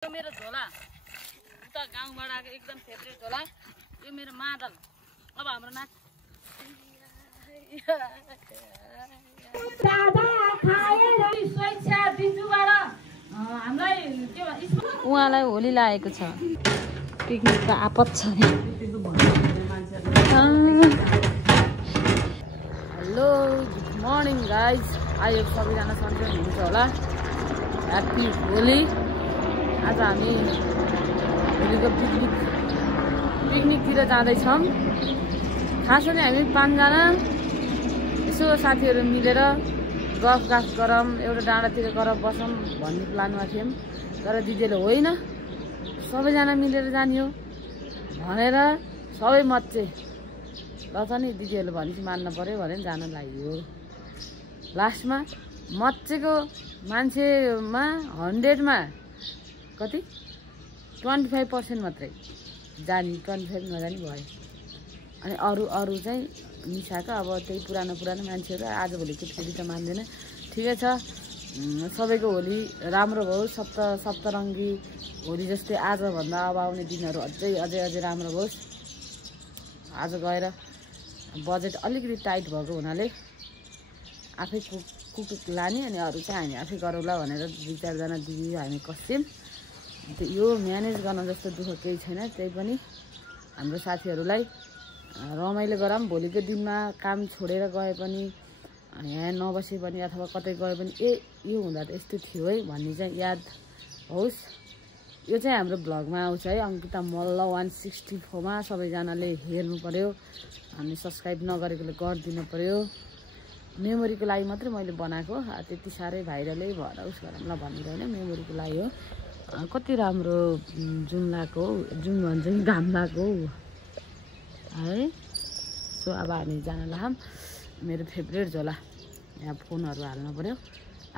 मेरो झोला उता गाउँबाट आएको एकदम फेभरेट झोला यो मेरो मादल। अब हाम्रो नाच उहाँलाई होली लागेको छ, पिकनिकको आपत छ। हेलो गुड मर्निङ गाइज, आयो सबैजना सन्चै हुनुहुन्छ होला। ह्याप्पी होली। आज हामी होलीको पिकनिकतिर जाँदैछौँ। खास गरी हामी 5 जना यसो साथीहरू मिलेर गफ गरौँ, एउटा डाँडातिर गएर बसौँ भन्ने प्लानमा थियौँ। तर दिदीले होइन सबैजना मिलेर जाने हो भनेर सबै मच्चे ल त नि दिदीहरूले भनेपछि मान्न पऱ्यो भनेर जान लाग्यो। लास्टमा मच्चेको मान्छेमा 100मा कति 25% मात्रै जाने, 25 नजाने भयो। अनि अरू चाहिँ मिसाएको। अब त्यही पुरानो मान्छेहरू आजभोलि केटी त मान्दैन। ठिकै छ, सबैको होली राम्रो होस्। सप्तरङ्गी होली जस्तै आजभन्दा अब आउने दिनहरू अझै राम्रो होस्। आज गएर बजेट अलिकति टाइट भएको हुनाले आफै कुक लाने, अनि अरू चाहिँ हामी आफै गरौँला भनेर 2-4 जना दिदी हामी कस्यौँ। यो म्यानेज गर्न जस्तो दुःख केही छैन। त्यही पनि हाम्रो साथीहरूलाई रमाइलो गरौँ। भोलिको दिनमा काम छोडेर गए पनि, यहाँ नबसे पनि अथवा कतै गए पनि यो हुँदा त यस्तो थियो है भन्ने चाहिँ याद होस्। यो चाहिँ हाम्रो भ्लगमा आउँछ है, अङ्किता मल्ल 164मा। सबैजनाले हेर्नु पर्यो, अनि सब्सक्राइब नगरेकोले गरिदिनु पर्यो। मेमोरीको लागि मात्रै मैले बनाएको, त्यति साह्रै भाइरलै भएर उस गरौँला भनेर होइन, मेमोरीको लागि हो। कति राम्रो जुन लगाएको, जुन भन्छ कि घाम लगाएको है। सो अब हामी जान लाग्यौँ। मेरो फेभरेट झोला, यहाँ फोनहरू हाल्नु पऱ्यो।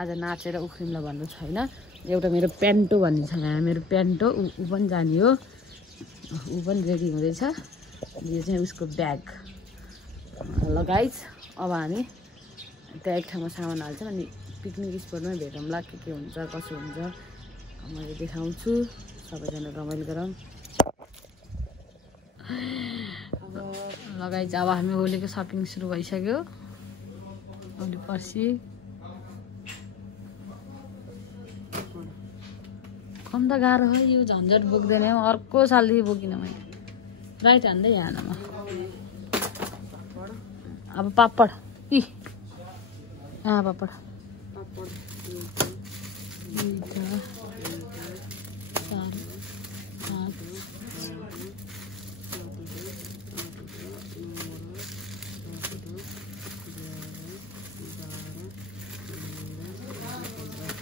आज नाचेर उफ्रिउँला भन्नु छैन। एउटा मेरो प्यान्टो भन्ने छ, यहाँ मेरो प्यान्टो ऊ पनि जाने हो। ऊ पनि रेडी हुँदैछ। यो चाहिँ उसको ब्याग। ल गाइज, अब हामी त्यहाँ एक ठाउँमा सामान हाल्छौँ, अनि पिकनिक स्पटमै भेटौँला। के हुन्छ कसो हुन्छ मैले देखाउँछु। सबैजना रमाइलो गरौँ। लगाइ अब हामी होलीको सपिङ सुरु भइसक्यो। होली पर्सि कम त गाह्रो है, यो झन्झट बोक्दैन। अर्को सालदेखि बोकिनँ मैले। राइट हान्दै हानमा। अब पापड पापड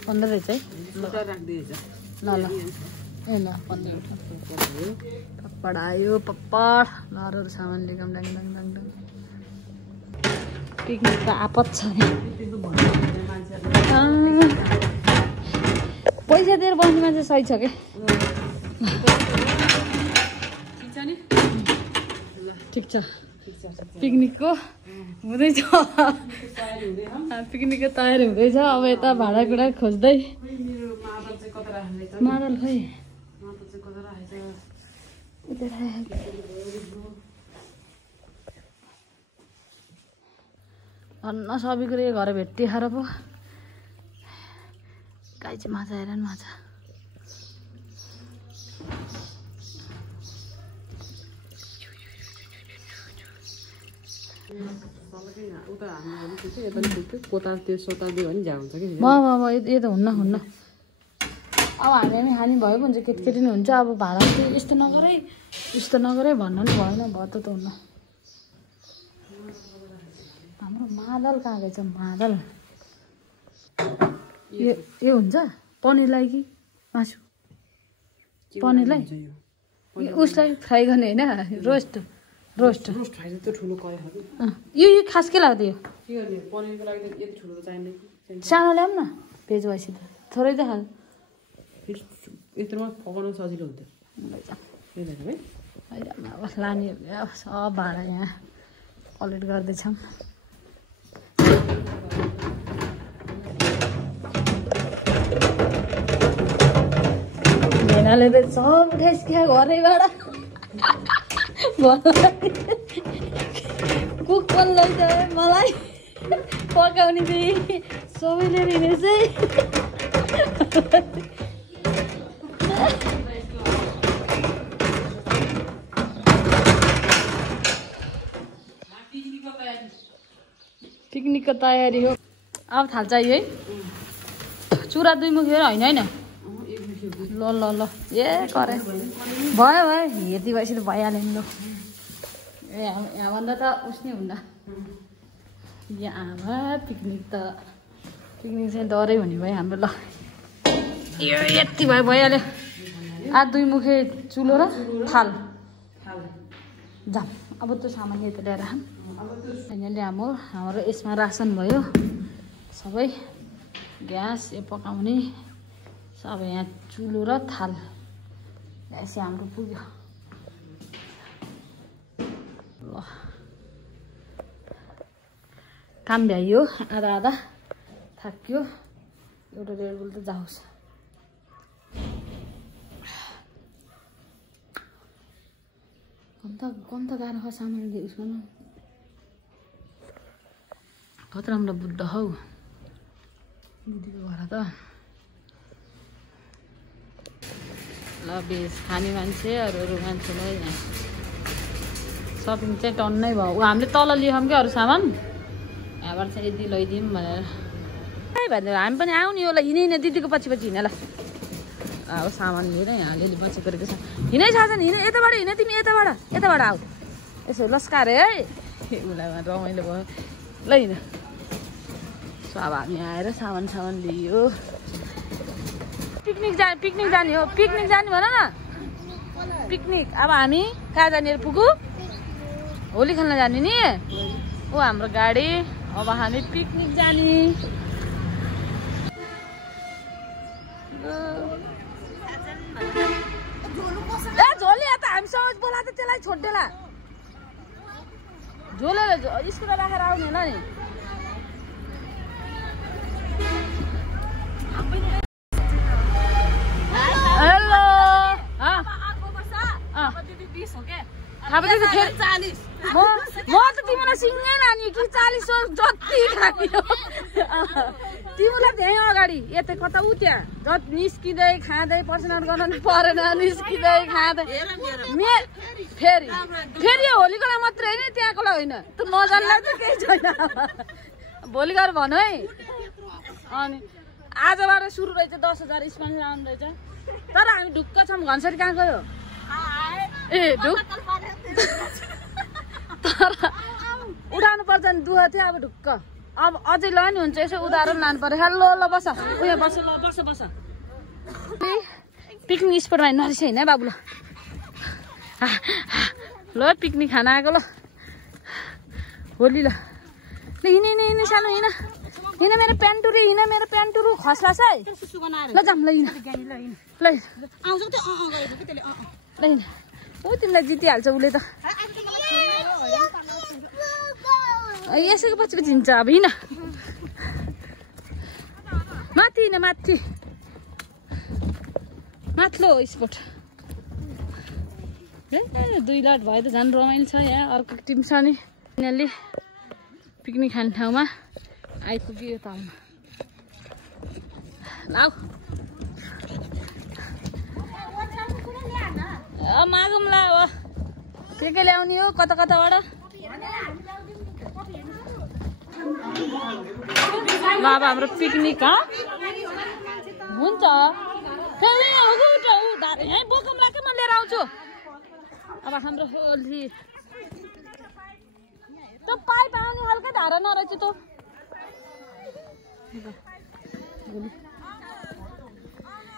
15 रहेछ है। ल ल ए ल 15 पापड आयो। पापड ल अरू सामान लिएँ। डाङ पिकनिकको आपत छ नि। पैसा दिएर बस्ने मान्छे सही छ क्या। ठिक छ। पिकनिकको हुँदैछ, पिकनिकको तयारी हुँदैछ। अब यता भाँडाकुँडा खोज्दै। मादल खै अन्न सबै कुरो घर भेटिएर पो गाई चाहिँ माछा हेर नि माछा। यो त हुन्न। अब हामी खाने भयो भने चाहिँ केटी नै हुन्छ। अब भाडा चाहिँ यस्तो नगरै भन्नु नि भएन। भयो त हुन्न। हाम्रो मादल कहाँ गएछ? मादल यो हुन्छ पनिरलाई कि मासु? पनिरलाई उसलाई फ्राई गर्ने होइन, रोस्ट यो खास के लाग्थ्यो? सानो ल्याउँ न, भेज भएपछि थोरै त खाल। यत्रोमा पकाउन सजिलो हुन्थ्यो। लाने सब भाडा यहाँ कलेक्ट गर्दैछौँ। यहाँले त सब ठेस्किया घरैबाट कुक पनि लैजायो मलाई पकाउने चाहिँ सबैले लिने चाहिँ पिकनिकको तयारी हो अब थाल्छ है चुरा 2 मुखे होइन होइन ल ल ल ए करे भयो भयो हेर्दै भएपछि त भइहाल्यो नि ल ए यहाँभन्दा त उसनै हुन्न यहाँ पिकनिक चाहिँ डरै हुने भयो हाम्रो ल यो यति भयो भइहाल्यो 2 मुखे चुलो र थाल जाम अब त सामान यता ल्याएर फाइनली हाम्रो यसमा रासन भयो सबै ग्यास पकाउने सबै यहाँ चुलो र थाल यसै हाम्रो पुग्यो ल काम भ्याइयो आधा थाक्यो एउटा रेडबुल त जाओस् कम त गाह्रो सामान उस गर्नु कति राम्रो बुद्ध हौ दिदीको घर त ल बेस खाने मान्छे अरू मान्छेलाई यहाँ सपिङ चाहिँ टन्नै भयो हामीले तल लियौँ क्या अरू सामान यहाँबाट चाहिँ यदि लैदिउँ भनेर भन्दै हामी पनि आउने होला हिँडे दिदीको पछि हिँड ल अब सामान लिएर यहाँ अलिअलि बच्चा गरेको छ हिँडै छ हिँड यताबाट हिँड तिमी यताबाट आऊ यसो लस्कारे है उसलाई रमाइलो भयो ल हिँड सो अब हामी आएर सामान लियो पिकनिक जाने हो पिकनिक जाने भन न पिकनिक अब हामी कहाँ जाने पुगु होली खेल्न जाने नि ओ हाम्रो गाडी अब हामी पिकनिक जाने झोली त हामीसँग बोला त त्यसलाई छोड्देला झोलेर स्कुटर राखेर आउने होला नि हेलो म त तिमीलाई सिङ्गै लाने कि 40 जति खाने तिमीलाई त्यहीँ अगाडि यता कता उ त्यहाँ जति निस्किँदै खाँदै पर्सनल गर्न परेन निस्किँदै खाँदै फेरि यो होलीकोलाई मात्रै होइन त्यहाँकोलाई होइन तँ नजान्ला त केही छैन भोलि गएर भन है अनि आजबाट सुरु रहेछ 10,000 स्पोन्सर आउनु रहेछ तर हामी ढुक्क छौँ घनसरी कहाँ गयो ए तर उठाउनु पर्छ नि दुःख थियो अब ढुक्क अब अझै ल नि हुन्छ यसो उदाहरण लानु पर्यो हेलो ल बस उयो बस ल बस पिकनिक स्पटमा नरिस होइन बाबु ल पिकनिक खान आएको ल होली ल हिँड सानो हिँड मेरो प्यान्टुरु खस्ला है ल जाम ल हिँड ल हिँड ऊ तिमीलाई जितिहाल्छ उसले त यसैको पछि हिँड्छ अब हिँड माथि हिँड माथिल्लो स्पोट ए 2 लट भयो त झन् रमाइलो छ यहाँ अर्को टिम छ नि यिनीहरूले पिकनिक खाने ठाउँमा आइपुग्यो तालमा लाउ मागौँला अब के ल्याउने हो कताबाट ल अब हाम्रो पिकनिक हुन्छ फेरि यहीँ बोकौँला के म लिएर आउँछु अब हाम्रो होली त पाइप आउने हल्का धारा नरहेछ त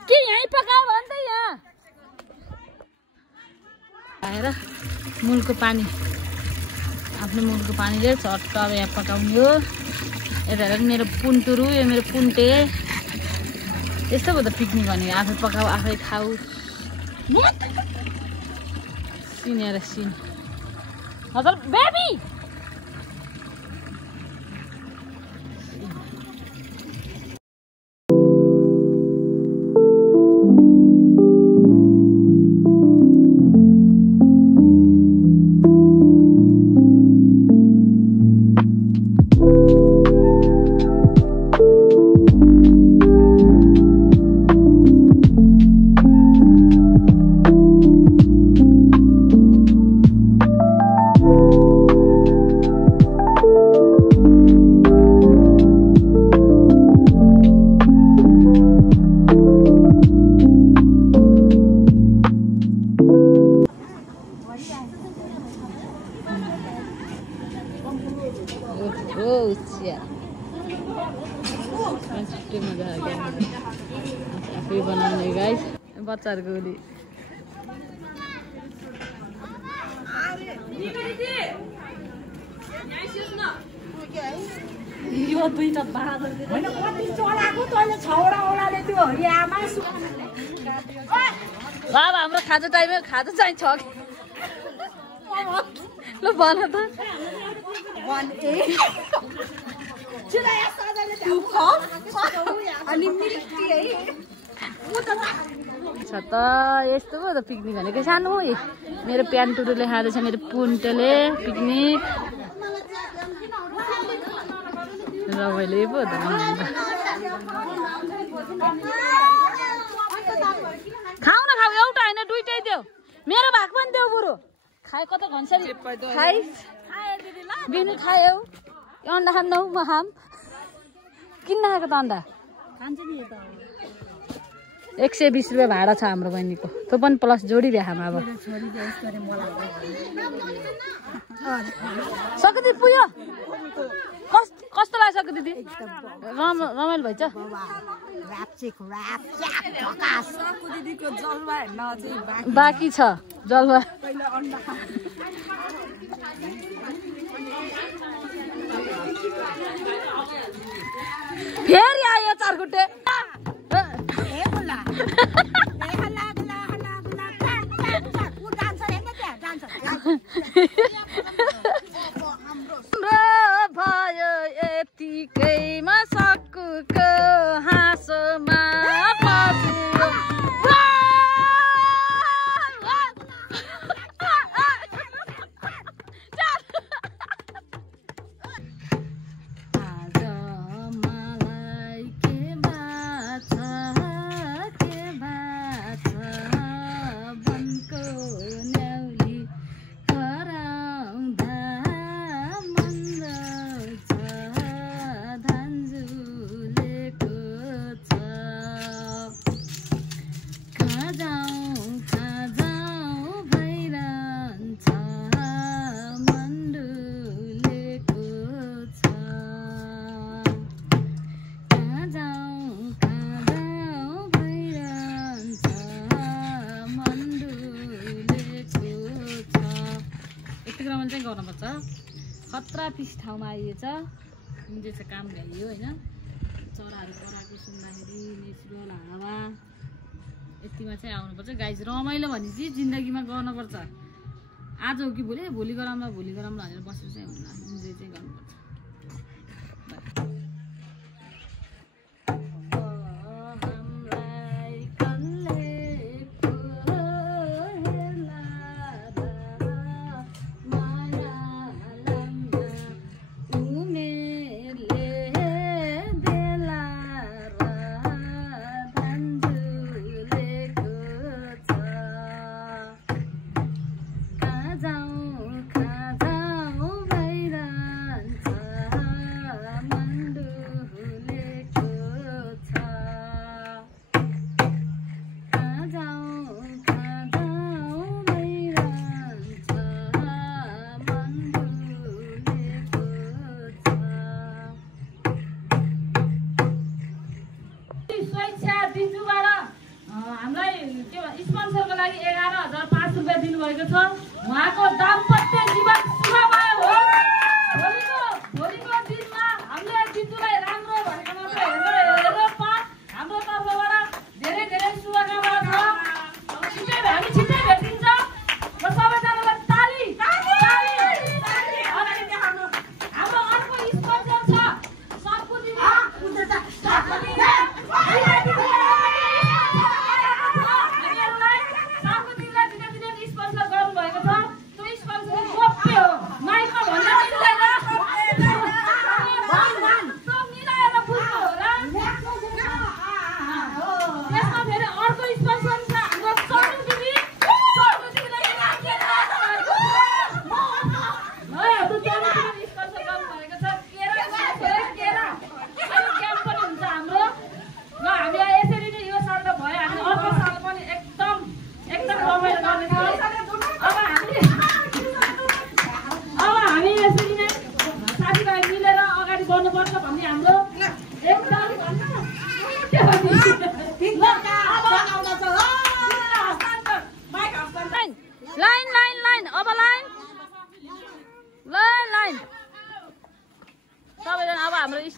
के यहीँ पकायो भने त यहाँ आएर मूलको पानी आफ्नो मूलको पानीले चट्ट अब यहाँ पकाउने हो यता मेरो पुन्टुरु यो मेरो पुन्टे यस्तो भयो त पिकनिक भने आफै पकाऊ आफै खाऊ सिनेर सिन हजुर बेबी चारगोली यो दुईटा बाँदर होइन कति चलाको तैँले छवटा ओडाले त्यो यामा बाबा हाम्रो खाजा टाइममा खाजा चाहिँ छ ल भन त अनि मिल्क टी है छ त यस्तो पो त पिकनिक भनेको सानो हो मेरो प्यान्टुले खाँदैछ मेरो पुन्टेले पिकनिक रमाइलो पो त खाऊ न खाऊ एउटा होइन दुइटै देऊ मेरो भाग पनि देऊ बुढो खाए कता घन्सरी खाइ बिनु खायौ अन्डा खान्नौ म खाम किन आएको त अन्डा 120 रुपियाँ भाडा छ हाम्रो बहिनीको त्यो पनि प्लस जोडी भ्याम अब सक्यो दिदी पुग्यो कस्तो लाग्छ दिदी रमाइलो भएछ बाँकी छ जलवा फेरि आयो चारखुट्टे भयो यतिकैमा सकुको हाँसोमा पस्यो आज मलाई के बाछ बनको न्याउली कराउँदा मन रोछ धान्जुलेको छ खाजाउँ भइरहन्छ मन डुलेको छ खाजाउँ भइरहन्छ मन डुलेको छ यति क्रममा चाहिँ गर्नुपर्छ खतरा पिस ठाउँमा आइएछ जुन चाहिँ चाहिँ काम भ्याइयो होइन चराहरू कराएको सुन्दाखेरि नेचुरल हावा यतिमा चाहिँ आउनुपर्छ गाइज रमाइलो भनेपछि जिन्दगीमा गर्नुपर्छ आज हो कि भोलि गरौँला भनेर बसेर चाहिँ हुन्न इन्जोय चाहिँ गर्नुपर्छ स्पोन्सरको लागि 11,500 रुपियाँ दिनुभएको छ उहाँको दाम्पत्य जीवन सुखमय होस् भोलिको दिनमा हामीले दिजुलाई राम्रो भनेको मात्र हेरेर हाम्रो तर्फबाट धेरै धेरै शुभकामना छ हामी छिट्टै भेटिन्छ र सबैजनालाई ताली हाम्रो अर्को स्पोन्सर छ स्पोन्सर गर्नुभएको छ त्यो स्पोन्सर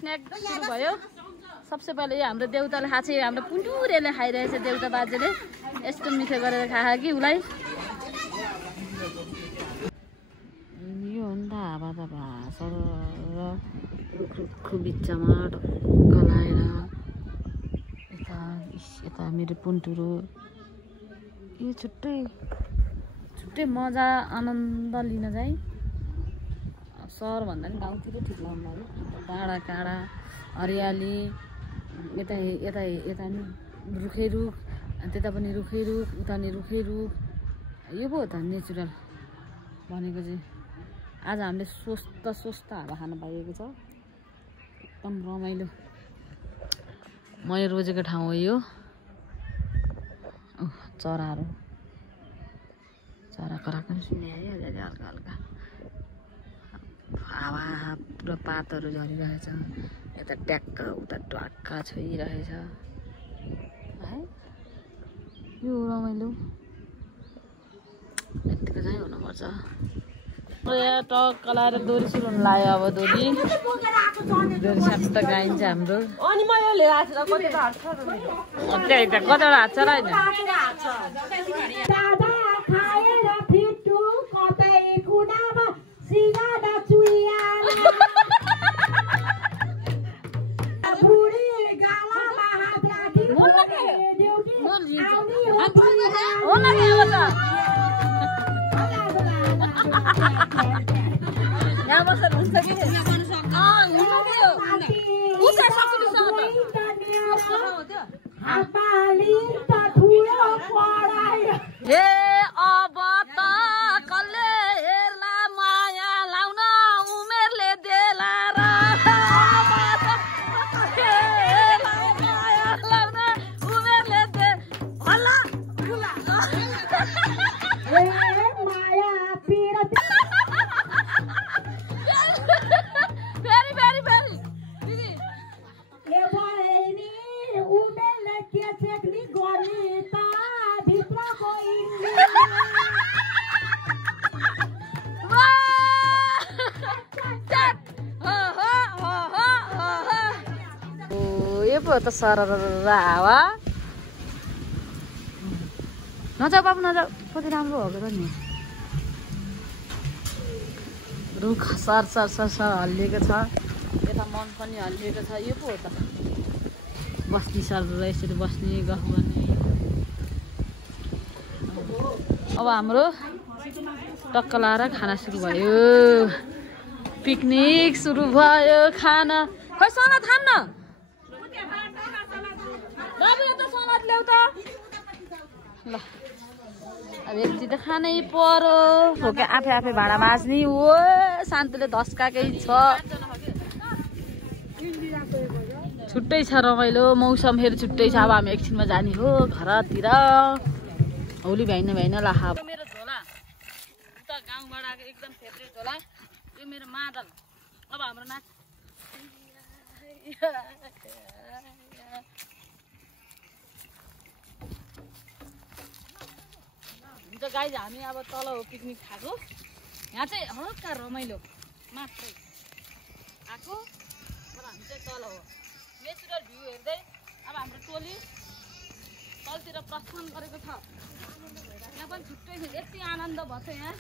स्न्याक सुरु भयो सबसे पहिले यो हाम्रो देउताले खाएको छ हाम्रो पुन्टुरेले खाइरहेछ देउता बाजेले यस्तो मिठो गरेर खायो कि उसलाई यो हो नि त हावा त भाष र रुखरुखको बिचमा गलाएर यता मेरो पुन्टुरो यो छुट्टै मजा आनन्द लिन चाहिँ सहर भन्दा पनि गाउँतिरै ठिक लाग्नु डाँडा काँडा हरियाली यता नि रुखै रुख त्यता पनि रुखै रुख उता नि रुखै रुख यो पो हो त नेचुरल भनेको चाहिँ आज हामीले स्वस्थ हावा खान पाइएको छ एकदम रमाइलो मैले रोजेको ठाउँ हो यो चराहरू चरा कराएको पनि सुनिहाल्यो अलि हल्का हल्का हावा पुरा पातहरू झरिरहेछ यता ट्याक्क उता ट्वाक्क छोइरहेछ है यो रमाइलो यतिको चाहिँ हुनुपर्छ यहाँ टक्क लाएर दोरी सुरु हुन लाग्यो अब दोरी स्याप्ट गाइन्छ हाम्रो कतिवटा हात छ र यहाँ बसेर हुन्छ कि हे अब त कसले हेर्ला माया लाउन उमेरले देला र माया लाउन उमेरले दे हल्ला त सर हावा नजाऊ बाबु नजाऊ कति राम्रो हो त नि रुख सर हल्लिएको छ यता मन पनि हल्लिएको छ यो पो हो त बस्ने सर यसरी बस्ने गफ गर्ने अब हाम्रो टक्क लाएर खाना सुरु भयो पिकनिक सुरु भयो खाना खै सना थाम न ल अब एकचोटि त खानै पर्यो फोके आफै भाँडा माझ्ने हो शान्तले धस्काकै छ छुट्टै छ रमाइलो मौसम फेरि छुट्टै छ अब हामी एकछिनमा जाने हो घरतिर होली भ्याइन लाखा मेरो झोला उता गाउँबाट आएको एकदम फेभरेट झोला यो मेरो मादल अब हाम्रो नाच हुन्छ गाइज हामी अब तल हो पिकनिक खाएको यहाँ चाहिँ हल्का रमाइलो मात्रै आएको तर हामी चाहिँ तल हो नेचुरल भ्यू हेर्दै अब हाम्रो टोली तलतिर प्रस्थान गरेको छ यहाँ पनि छुट्टै थियो यति आनन्द भएको छ यहाँ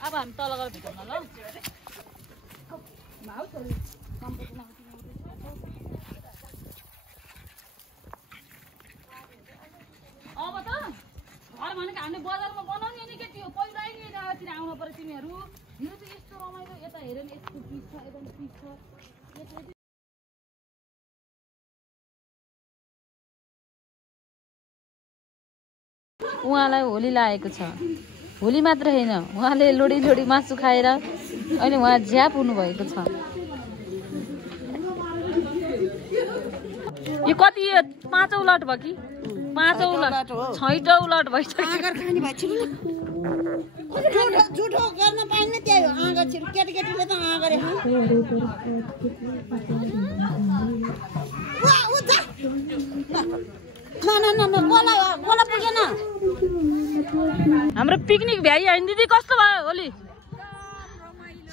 अब हामी तल गएर भेटौँ न ल अब त घर भनेको हामीले बजारमा बनाउने नि के त्यो पहिल्यै नि यतातिर आउनु पर्यो तिमीहरू यो चाहिँ यस्तो रमाइलो यता हेऱ्यो नि यस्तो पिच छ यता पिच छ उहाँलाई होली लागेको छ होली मात्र होइन उहाँले लोडी मासु खाएर अहिले उहाँ ज्याप हुनुभएको छ यो कति पाँचौँ लट भयो कि पाँचौँ लट छैटौँ लट भइसक्यो जुठो गर्न पाइन्न त्यही हो आँगा छिर केटीकेटीले त आँगरे बोला पुगेन हाम्रो पिकनिक भ्याइ होइन दिदी कस्तो भयो होली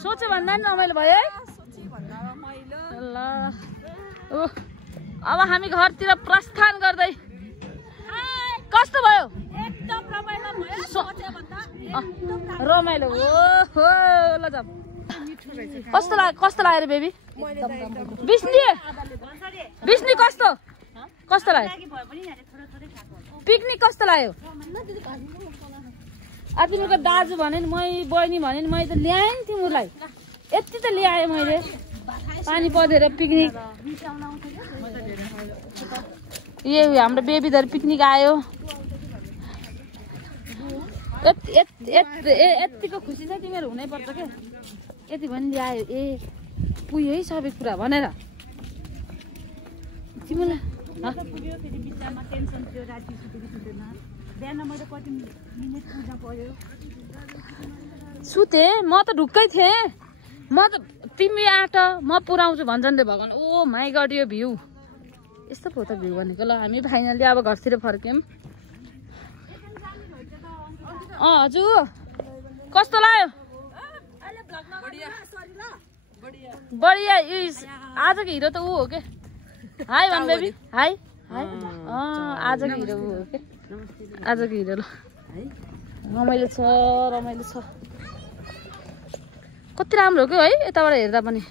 सोचे भन्दा नि रमाइलो भयो है ल ओ अब हामी घरतिर प्रस्थान गर्दै कस्तो भयो एकदम रमाइलो भयो रमाइलो हो ल जाऊ कस्तो लाग्यो रे बेबी बिस्नी कस्तो लाग्यो पिकनिक कस्तो लाग्यो तिमीको दाजु भने नि बहिनी भने नि मैले त ल्याएँ नि तिमीलाई यति त ल्याएँ मैले पानी परेर पिकनिक यही हाम्रो बेबीहरू पिकनिक आयो यतिको खुसी छ तिमीहरू हुनैपर्छ क्या यति भने ल्यायो ए पुग्यो है सबै कुरा भनेर तिमीलाई सुते म त ढुक्कै थिएँ म त तिमी आँट म पुऱ्याउँछु भन्छन् रे भगवान् ओ माई गड यो भ्यू यस्तो पो त भ्यू भनेको ल हामी फाइनली अब घरतिर फर्क्यौँ हजुर कस्तो लाग्यो बढिया आजको हिरो त ऊ हो के हाई भन् बेबी हाई हाई आजको हिरो ऊ हो के आजको हिरो ल रमाइलो छ कति राम्रो हो कि है यताबाट हेर्दा पनि